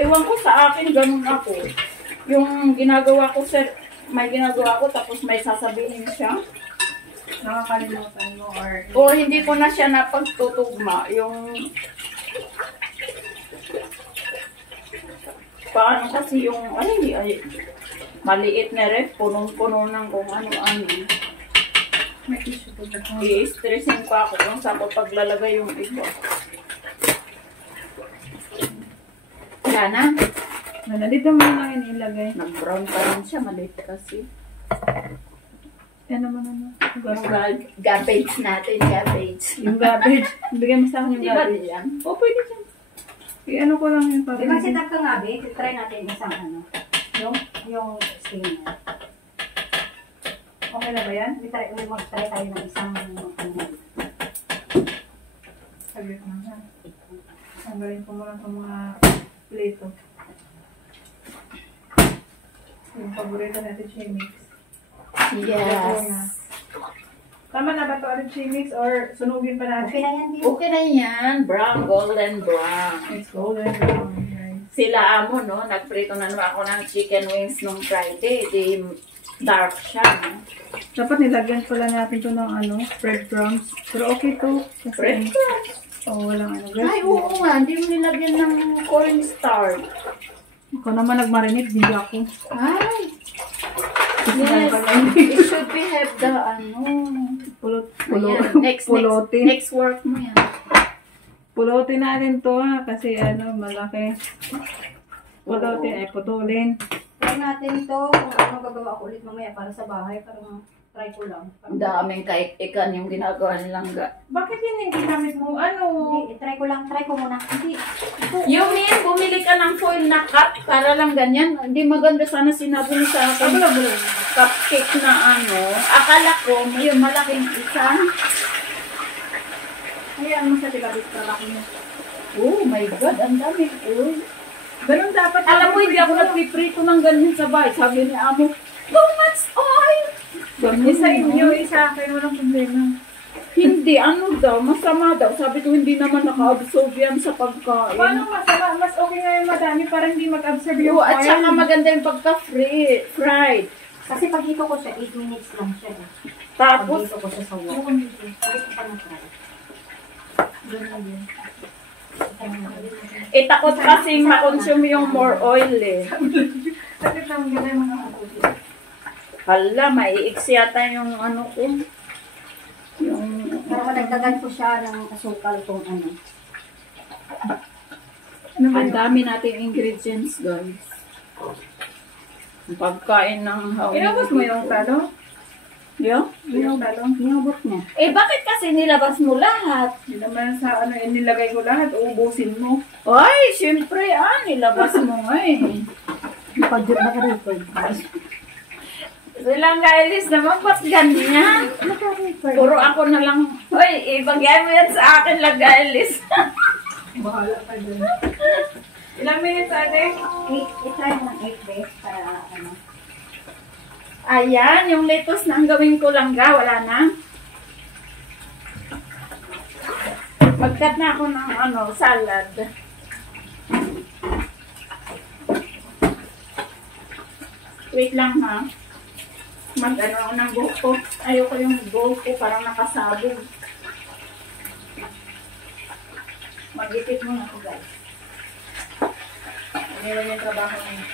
Ewan ko sa akin, ganun ako. Yung ginagawa ko, may ginagawa ko, tapos may sasabihin siya. Nakakalimutan mo or hindi ko na siya napagtutugma. Yung paano kasi yung ay maliit na ref, punong-puno ng kung ano-ano. may tissue po ba? I-stressin pa ako kung saan ko paglalagay yung iba. Wala na. Wala, dito mo lang yun ilagay. Nag-brown pa rin siya, maliit kasi. Yan naman ano. Garbage natin, garbage. Yung garbage. Bigyan mo sa akin yung Diba garbage. yan? O, pwede dyan. I-ano ko lang yung Di ba sit-up ka nga, Be? Try natin isang ano. Yung sting na. Okay na ba yan? Mag-try tayo ng isang ano. Saglit na ha. Tanggalin ko muna itong mga plito. Yung paborito natin, chimix. Yes. Tama na ba ito ulit chimix or sunugin pa natin? Okay na yan, Be. Okay na yan. Brown, golden brown. It's golden brown, guys. Sila amo, no? Nagprito na naman ako ng chicken wings nung Friday. Di dark siya, no? Dapat nilagyan pala natin ito ng ano, breadcrumbs. Pero okay to. Kasi, Breadcrumbs. walang ano, guys. Ay, oo nga. Hindi mo nilagyan ng cornstarch. Ako naman nagmarinate, hindi ako. Ay. Yes. It should be have the, ano. Ayan. Next work mo yan. Pulutin natin to ha, kasi ano, malaki. Pulutin, putulin. Try natin ito kung ano gagawa ko ulit mamaya para sa bahay. Parang try ko lang. Ang daming kaikikan yung ginagawa nilang Bakit yun hindi gamit mo? Ano? Hindi, try ko lang. Try ko muna. Hindi. Yung min, bumili ka ng foil na cup para lang ganyan. Hindi maganda sana sinabi mo sa akin. Cupcake na ano. Akala ko, yun, malaking isa. Hayaan mo sa tilabit para ko mo. Oh my God, ang dami. Oh. Ganun dapat. Alam mo, hindi ako nagpiprito ng ganyan sa bahay. Sabi ni Amo, too much oil. Isa inyo, isa akin, walang problema. Hindi, ano daw, masama daw. Sabi ko, hindi naman naka-absorb yan sa pagkain. Paano masama? Mas okay nga yung madami para hindi mag-absorb yung Oo, at saka maganda yung pagka-fried. Kasi pag dito ko siya, 8 minutes lang siya. Pag Tapos, dito ko siya sa wall. Pag ko pa na-try. takot kasing makonsume yung more oil eh. Sakit lang gano'n yung mga kaputi. Hala, maiiksi yata yung ano ko. Yung... Pero kadagdagan ko siya ng asukal kung ano. Ang dami nating ingredients, guys. Ang pagkain ng hawin. Inabot mo yung talo? Yeah? Yung talo? Niyabot niya. Eh, bakit kasi nilabas mo lahat? Hindi naman sa ano, nilagay ko lahat, uubusin mo. Ay, syempre, nilabas mo nga eh. Pag-jut na ka-record. Silang kailis naman, ba't ganyan? Puro ako na lang. Hoy, ibagay mo yan sa akin lang, kailis. Bahala ka dun. Ilang minutes, ate? I-try mo ng 8 days para ano. Ayan, yung lettuce na ang gawin ko lang wala na. Mag-cut na ako ng salad. Wait lang ha. Mag-ano ako ng buhok ko. Ayoko yung buhok ko parang nakasabog. Mag-ipit muna ako guys. Ano lang yung trabaho niya.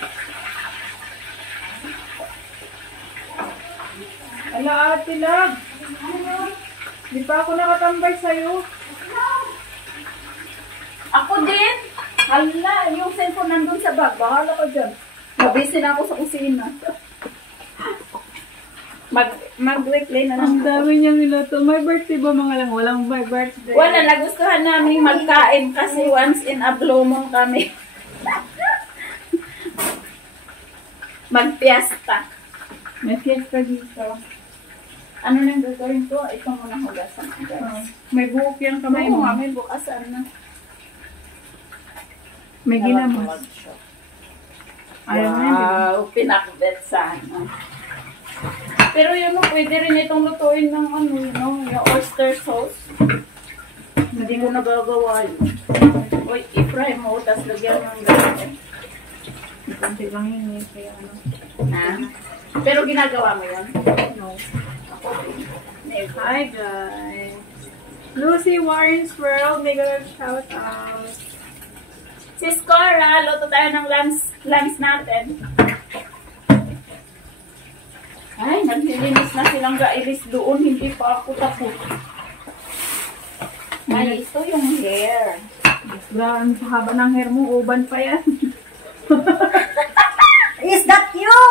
Ala, ate Lag. Di pa ako nakatambay sa'yo. Ako din. Hala, yung cellphone nandun sa bag. Bahala ka dyan. Mabisi na ako sa kusina. Mag-replay na lang. Ang dami niyang niluto. May birthday ba mga lang? Walang may birthday. Wala, nagustuhan namin magkain kasi once in a blue moon kami. Magpiesta. May fiesta dito. Ano nang gagawin ko? Ito muna hugasan. May buhok yung kamay Oo mo. nga, may bukasan na. May ginamos. Nalaglag siya. Ayaw mo yun, di ba? Wow, pinakbet sana. Pero yun, pwede rin itong lutuin ng ano, yung oyster sauce. Hindi ko nagagawa yun. Uy, i-fry mo, tapos lagyan ng ganyan. Konti lang yun eh. Kaya ano. Ha? Pero ginagawa mo yun? No. Ako din. Never. Hi guys. Lucy Warren's World. May gonna shout out. Si Scora, luto tayo ng lunch natin. Ay, naglilinis na silang gailis doon. Hindi pa ako tapos. Ay, ito yung hair. Grabe, sa haba ng hair mo, uban pa yan. Is that you?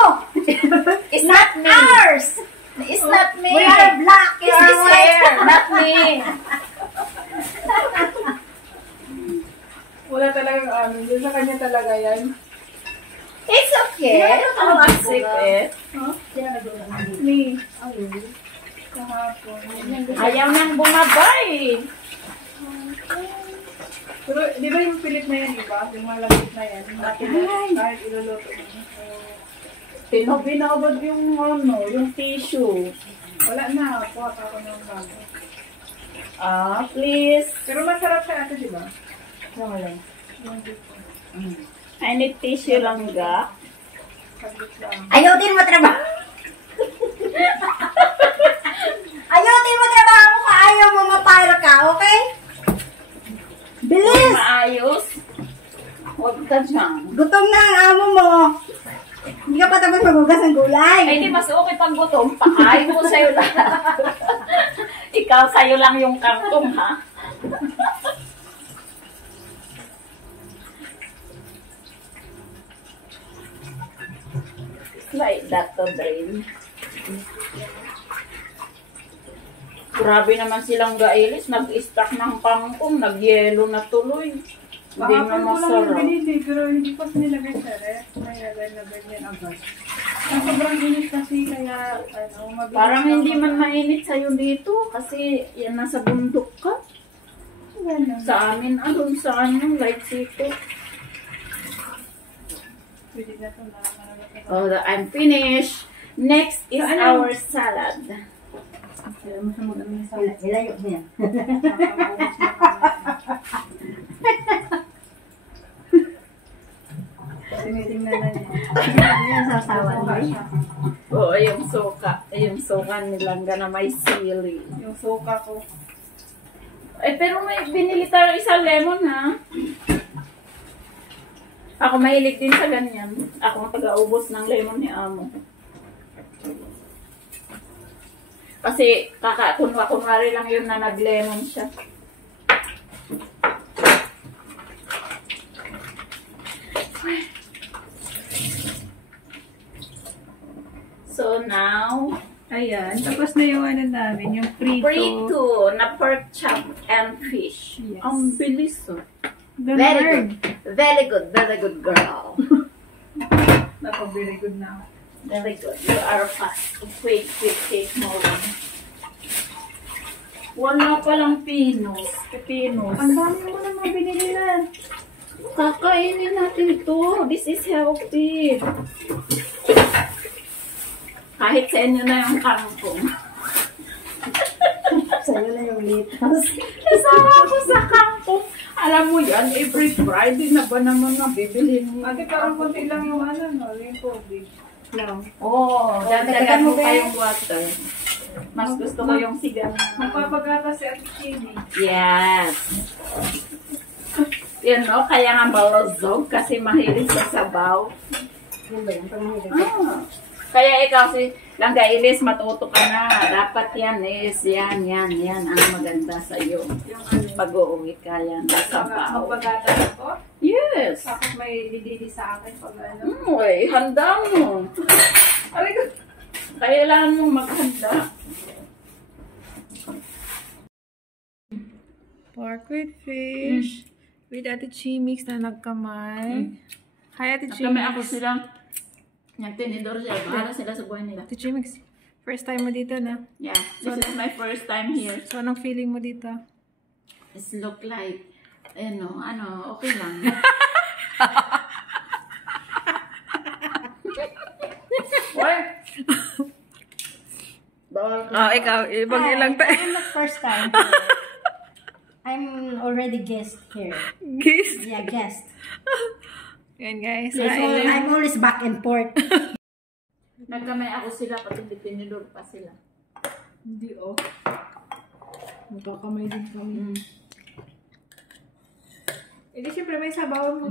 It's not me. Ours! It's not me. We are black. It's his hair, not me. Wala talagang ano. Yun sa kanya talaga yan. It's okay. I'll accept it. Me. Ayun. Kahapon. Ayaw nang bumabay. Pero, di ba yung pilit na yan, di ba? Yung malapit na yan. Kahit iluluto mo. Binabad yung ano, yung tissue. Wala na. Kuha pa ako ng bago. Please. Pero masarap siya ate, di ba? Wala. Yung dito. I need tissue lang ga. Saglit lang. Ayaw din mo trabaho. Ayaw din mo trabaho ka. Ayaw mo mapayra ka, okay? Bilis! Maayos. Huwag ka dyan. Gutom na ang amo mo. Hindi ka pa tapos magugas ng gulay. Ay, di mas okay pag gutom. Pakain ko sa'yo lang. Ikaw sa'yo lang yung kartong, ha? Like that to drain. Grabe naman silang gailis. Nag-stack ng kangkong. Nag-yelo na tuloy. Hindi na Kahapon ko lang yung masarap. binili, pero hindi pa nilagay sa ref. May nilagay niyan agad. Ang sobrang init kasi, kaya ano, mabilis Parang lang hindi man ako. mainit sa'yo dito. Kasi yan nasa bundok ka. Ganun. Sa amin, anong sa ano, light sito. Pwede na ito na. Oh, I'm finished. Next is our salad. Kaya mo sa mga salad. Ilayo mo yan. Tinitingnan na niya. Yan sa sawan mo. Oo, yung suka. Yung suka nilang na may sili. Yung suka ko. Pero may binili tayo isang lemon, ha? Ako mahilig din sa ganyan. Ako ang taga-ubos ng lemon ni Amo. Kasi kunwari lang yun na nag-lemon siya. So now, Ayan, tapos na yung ano namin, yung prito. prito na pork chop and fish. Yes. Ang bilis, oh. Very Very good girl. Nako, very good na ako. Very good. You are fast. Quick, mo lang. Wala palang pinos. Pepinos. Ang dami mo naman binili na. Kakainin natin to. This is healthy. Kahit sa inyo na yung kangkong. Sa'yo na yung litas. Kasama ko sa kangkong. Alam mo yan, every Friday na ba naman nabibilhin mo? Ate, parang konti lang yung ano, no? Yung tubig. No. Oo, dagdagan mo mo ba pa yan? yung water. Mas gusto ko yung sigang. Magpapagata si Ate Chini. Yes. Yun, no? Kaya nga balozog kasi mahilig sa sabaw. Yan ba yan? Pag-mahilig. Kaya ikaw si Langgailis, matuto ka na. Dapat yan is, yan ang maganda sa iyo. Yung ano. Pag-uwi ka yan, sabaw. Magpagata ako. Yes. Tapos may dididi sa akin pag ano. Uy, handa mo. Aray ko. Kailangan mong maghanda. Pork with fish. With Ate Chimix na nagkamay. Hi, Ate Chimix. Kami ako silang tinidor sila. Bahala sila sa buhay nila. Ate Chimix, first time mo dito na. Yeah, this is my first time here. So, anong feeling mo dito? It look like, okay lang. Oh, ikaw, ibang Hi, ilang tayo. I'm not first time. I'm already guest here. Guys. Yeah, guest. Yan guys. So, I'm always back and forth. Nagkamay ako sila, pati tinidor pa sila. Hindi oh. Magkakamay din kami. Eh di syempre may sabaw mo.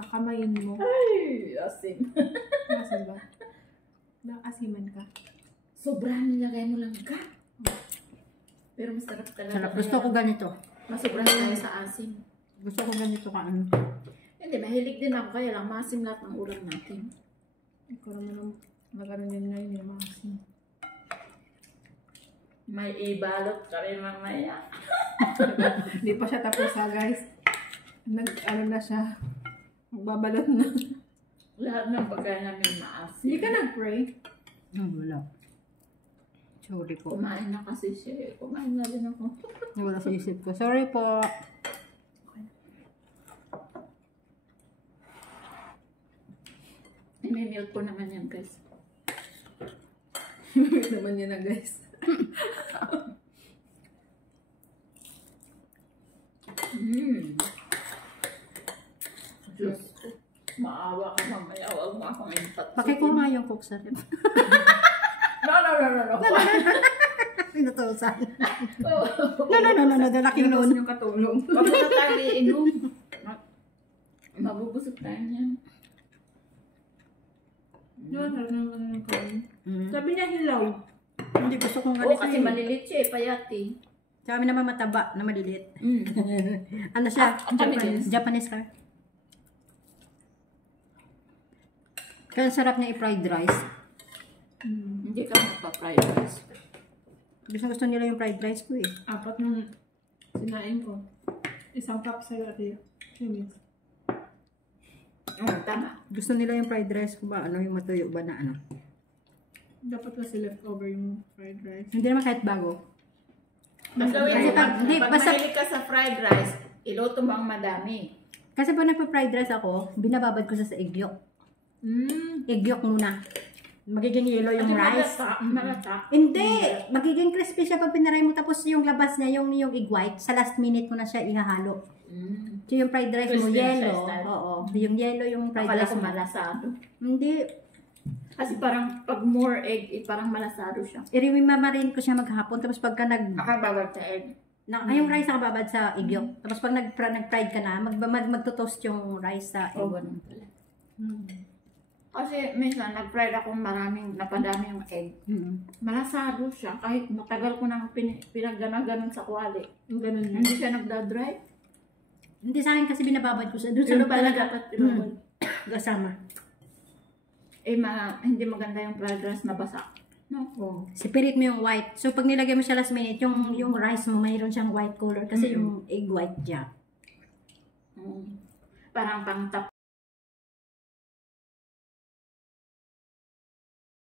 Kakamayin mo. Ay, asin. Asin ba? Nakasiman ka. Sobrang nilagay mo lang ka. Pero masarap talaga. Sarap. Gusto ko ganito. Masobrang tayo sa asin. Gusto ko ganito ka ano. Hindi, mahilig din ako. Kaya lang, maasim lahat ng ulam natin. Ikaw naman ang nagkaroon din ngayon yung maasin. May ibalot ka rin mamaya. Hindi pa siya tapos ha guys. Ano na siya. Magbabalot na. Lahat ng pagkain namin maasim. Hindi ka nag-pray? Wala. Sorry po. Kumain na kasi siya. Kumain na din ako. Wala sa isip ko. Sorry po. May milk ko naman yan, guys. Wait naman yan na guys. Diyos ko. Maawa ka mamaya. Huwag mo akong impact. Pakikuha nga yung cook sa rep. No. Pinutusan. No. Dalaking noon. Yung katulong. Huwag mo na tayo iinom. Mabubusog tayo niyan. Yun, naman yung kain. Sabi niya hilaw. Hindi gusto kong Oo, ganito. kasi malilit siya eh. Payati. Sa amin naman mataba na maliliit. Ano siya? Japanese. Japanese ka. Kaya ang sarap niya i-fried rice. Hindi ka magpa-fried rice. Gusto nila yung fried rice ko eh. 4 nung sinain ko. Isang cup sa latte. Sinis. Tama. Gusto nila yung fried rice ko ba? Ano yung matuyo ba na ano? Dapat kasi leftover yung fried rice. Hindi naman kahit bago. Basta Kasi pag mahilig ka sa fried rice, iluto mo ang madami. Kasi pag nagpa-fried rice ako, binababad ko sa egg yolk. Egg yolk muna. Magiging yellow yung rice. Malata. Hindi! Magiging crispy siya pag pinaray mo. Tapos yung labas niya, yung egg white, sa last minute mo na siya ihahalo. So yung fried rice mo, Crispy na siya, yellow. style. Oo. Yung yellow yung fried Akala rice ko mo. malasado. Hindi. Kasi parang pag more egg, parang malasado siya. I-remarin ko siya maghapon. Tapos pagka Akabagag sa egg. yung rice nakababad sa egg yolk. Tapos pag nag-fried ka na, magto-toast yung rice sa egg. O, ganun pala. Kasi minsan, nag-fried ako napadami yung egg. Malasado siya. Kahit matagal ko nang pinag-ganon sa kuwali. Yung ganun yun. Hindi siya nagda-dry. Hindi sa akin kasi binababad ko sa doon sa Yung loob pala talaga. dapat ibabad. Kasama. Hindi maganda yung fried rice na basa. No? Oh. Sipirit mo yung white. So pag nilagay mo siya last minute, yung rice mo mayroon siyang white color kasi yung egg white siya. Parang pang top